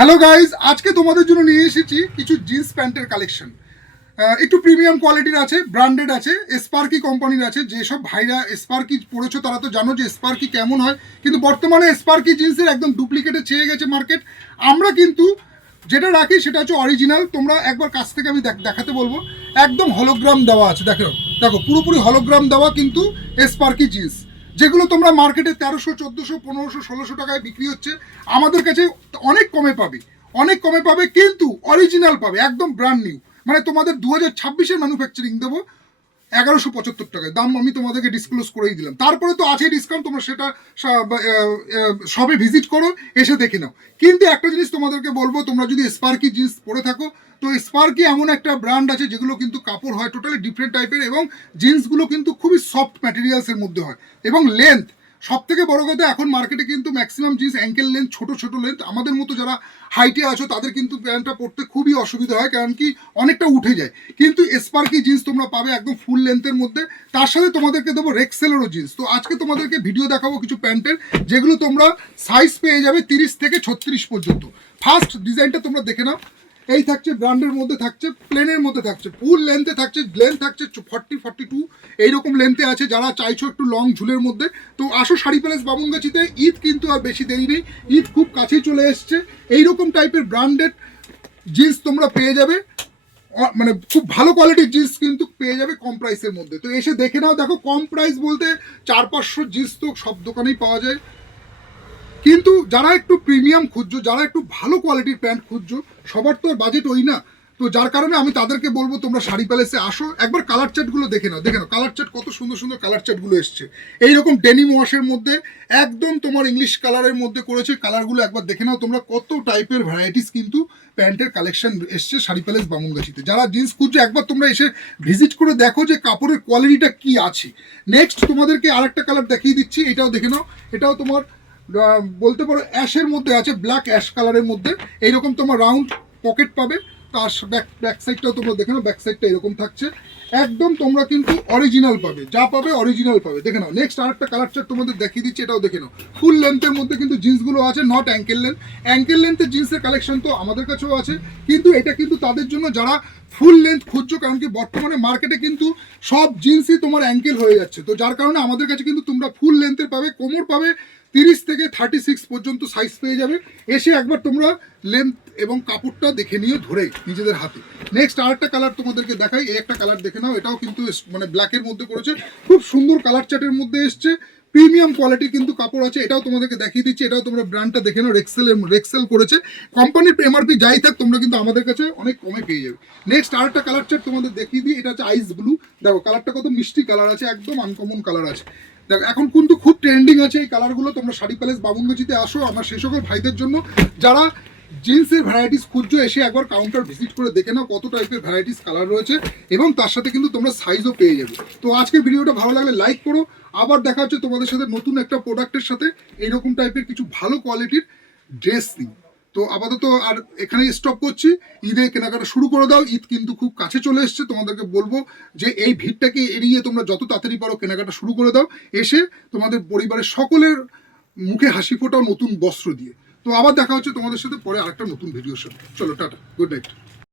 Hello guys, আজকে তোমাদের জন্য নিয়ে এসেছি কিছু জিন্স প্যান্টের কালেকশন। একটু প্রিমিয়াম কোয়ালিটির আছে, ব্র্যান্ডেড আছে, স্পার্কি কোম্পানির আছে। যেসব ভাইরা স্পার্কি পড়েছো তারা তো জানো যে স্পার্কি কেমন হয়, কিন্তু বর্তমানে স্পার্কি জিন্সের একদম ডুপ্লিকেটে ছেয়ে গেছে মার্কেট। আমরা কিন্তু যেটা রাখি সেটা হচ্ছে অরিজিনাল। তোমরা একবার কাছ থেকে আমি দেখাতে বলবো, একদম হলোগ্রাম দেওয়া আছে। দেখো দেখো, পুরোপুরি হলোগ্রাম দেওয়া কিন্তু স্পার্কি জিন্স, যেগুলো তোমরা মার্কেটে 1300, 1400, 1500, 1600 টাকায় বিক্রি হচ্ছে, আমাদের কাছে অনেক কমে পাবে, অনেক কমে পাবে, কিন্তু অরিজিনাল পাবে, একদম ব্র্যান্ড নিউ। মানে তোমাদের 2026-এর ম্যানুফ্যাকচারিং দেবো 1175 টাকায়। দাম আমি তোমাদেরকে ডিসক্লোজ করেই দিলাম। তারপরে তো আছে ডিসকাউন্ট, তোমরা সেটা সবে ভিজিট করো, এসে দেখে নাও। কিন্তু একটা জিনিস তোমাদেরকে বলবো, তোমরা যদি স্পার্কি জিন্স পরে থাকো, তো স্পার্কি এমন একটা ব্র্যান্ড আছে যেগুলো কিন্তু কাপড় হয় টোটালি ডিফারেন্ট টাইপের, এবং জিন্সগুলো কিন্তু খুবই সফট ম্যাটেরিয়ালসের মধ্যে হয়, এবং লেন্থ সব থেকে বড় কথা, এখন মার্কেটে কিন্তু ম্যাক্সিমাম জিন্স অ্যাঙ্কেল লেন্থ, ছোট ছোট লেন্থ। আমাদের মতো যারা হাইটে আছো তাদের কিন্তু প্যান্টটা পরতে খুবই অসুবিধা হয়, কারণ কি অনেকটা উঠে যায়। কিন্তু স্পার্কি জিন্স তোমরা পাবে একদম ফুল লেন্থের মধ্যে। তার সাথে তোমাদেরকে দেবো রেক্সেলেরও জিন্স। তো আজকে তোমাদেরকে ভিডিও দেখাবো কিছু প্যান্টের, যেগুলো তোমরা সাইজ পেয়ে যাবে 30 থেকে 36 পর্যন্ত। ফার্স্ট ডিজাইনটা তোমরা দেখে নাও। এই থাকছে ব্র্যান্ডের মধ্যে, থাকছে প্লেনের মধ্যে, থাকছে ফুল লেন্থে, থাকছে লেন্থ থাকছে 40-42 এইরকম লেন্থে আছে। যারা চাইছো একটু লং ঝুলের মধ্যে, তো আসো শাড়ি প্যালেস বামুনগাছিতে। ঈদ কিন্তু আর বেশি দেরি নেই, ঈদ খুব কাছেই চলে এসছে। এইরকম টাইপের ব্র্যান্ডেড জিন্স তোমরা পেয়ে যাবে, মানে খুব ভালো কোয়ালিটির জিন্স কিন্তু পেয়ে যাবে কম প্রাইসের মধ্যে। তো এসে দেখে নাও। দেখো, কম প্রাইস বলতে 400-500 জিন্স তো সব দোকানেই পাওয়া যায়, কিন্তু যারা একটু প্রিমিয়াম খুঁজছো, যারা একটু ভালো কোয়ালিটির প্যান্ট খুঁজছো, সবার তো বাজেট ওই না। তো যার কারণে আমি তাদেরকে বলবো তোমরা শাড়ি প্যালেসে আসো, একবার কালার চার্টগুলো দেখে নাও। দেখে নাও কালার চার্ট, কত সুন্দর সুন্দর কালার চার্টগুলো এসছে। এইরকম ডেনিম ওয়াশের মধ্যে, একদম তোমার ইংলিশ কালারের মধ্যে করেছে। কালারগুলো একবার দেখে নাও তোমরা, কত টাইপের ভ্যারাইটিস কিন্তু প্যান্টের কালেকশন এসছে শাড়ি প্যালেস বামুনগাছিতে। যারা জিন্স খুঁজছো একবার তোমরা এসে ভিজিট করে দেখো যে কাপড়ের কোয়ালিটিটা কি আছে। নেক্সট তোমাদেরকে আরেকটা কালার দেখিয়ে দিচ্ছি, এটাও দেখে নাও। এটাও তোমার বলতে পারো অ্যাশের মধ্যে আছে, ব্ল্যাক অ্যাশ কালারের মধ্যে। এইরকম তোমার রাউন্ড পকেট পাবে। তার ব্যাক সাইডটাও তোমরা দেখে নাও, ব্যাক সাইডটা এরকম থাকছে। একদম তোমরা কিন্তু অরিজিনাল পাবে, যা পাবে অরিজিনাল পাবে। দেখে নাও। নেক্সট আরেকটা কালার চার্ট তোমাদের দেখিয়ে দিচ্ছি, এটাও দেখে নাও। ফুল লেন্থের মধ্যে কিন্তু জিন্সগুলো আছে, নট অ্যাঙ্কেল লেন্থ। অ্যাঙ্কেল লেন্থের জিন্সের কালেকশন তো আমাদের কাছেও আছে, কিন্তু এটা কিন্তু তাদের জন্য যারা ফুল লেন্থ খুঁজছো, কারণ কি বর্তমানে মার্কেটে কিন্তু সব জিন্সই তোমার অ্যাঙ্কেল হয়ে যাচ্ছে। তো যার কারণে আমাদের কাছে কিন্তু তোমরা ফুল লেন্থের পাবে, কোমর পাবে 30 থেকে 36 পর্যন্ত সাইজ পেয়ে যাবে। এসে একবার তোমরা লেন্থ এবং কাপড়টা দেখে নিয়ে ধরে নিজেদের হাতে। নেক্সট আরেকটা কালার তোমাদেরকে দেখাই, এই একটা কালার দেখে নাও। এটাও কিন্তু মানে ব্ল্যাকের মধ্যে করেছে, খুব সুন্দর কালার চার্টের মধ্যে এসছে, প্রিমিয়াম কোয়ালিটির কিন্তু কাপড় আছে। এটাও তোমাদেরকে দেখিয়ে দিচ্ছি, এটাও তোমরা ব্র্যান্ডটা দেখে নাও। রেক্সেল করেছে। কোম্পানির এমআরপি যাই থাক, তোমরা কিন্তু আমাদের কাছে অনেক কমে পেয়ে যাবে। নেক্সট আরেকটা কালার চার্ট তোমাদের দেখিয়ে দিই, এটা হচ্ছে আইস ব্লু। দেখো কালারটা কত মিষ্টি কালার আছে, একদম আনকমন কালার আছে। দেখো এখন কিন্তু খুব ট্রেন্ডিং আছে এই কালারগুলো। তোমরা শাড়ি প্যালেস বামুনগাছিতে আসো, আমার সেই সকল ভাইদের জন্য যারা জিন্সের ভ্যারাইটিস খুঁজছো, এসে একবার কাউন্টার ভিজিট করে দেখে নাও কত টাইপের ভ্যারাইটিস কালার রয়েছে, এবং তার সাথে কিন্তু তোমরা সাইজও পেয়ে যাবে। তো আজকে ভিডিওটা ভালো লাগলে লাইক করো। আবার দেখা হচ্ছে তোমাদের সাথে নতুন একটা প্রোডাক্টের সাথে, এইরকম টাইপের কিছু ভালো কোয়ালিটির ড্রেস নিই। তো আপাতত আর এখানেই স্টপ করছি। ঈদে কেনাকাটা শুরু করে দাও, ঈদ কিন্তু খুব কাছে চলে এসছে। তোমাদেরকে বলবো যে এই ভিড়টাকে এড়িয়ে তোমরা যত তাড়াতাড়ি পারো কেনাকাটা শুরু করে দাও, এসে তোমাদের পরিবারের সকলের মুখে হাসি ফোটাও নতুন বস্ত্র দিয়ে। তো আবার দেখা হচ্ছে তোমাদের সাথে পরে আরেকটা নতুন ভিডিওর সাথে। চলো টাটা, গুড নাইট।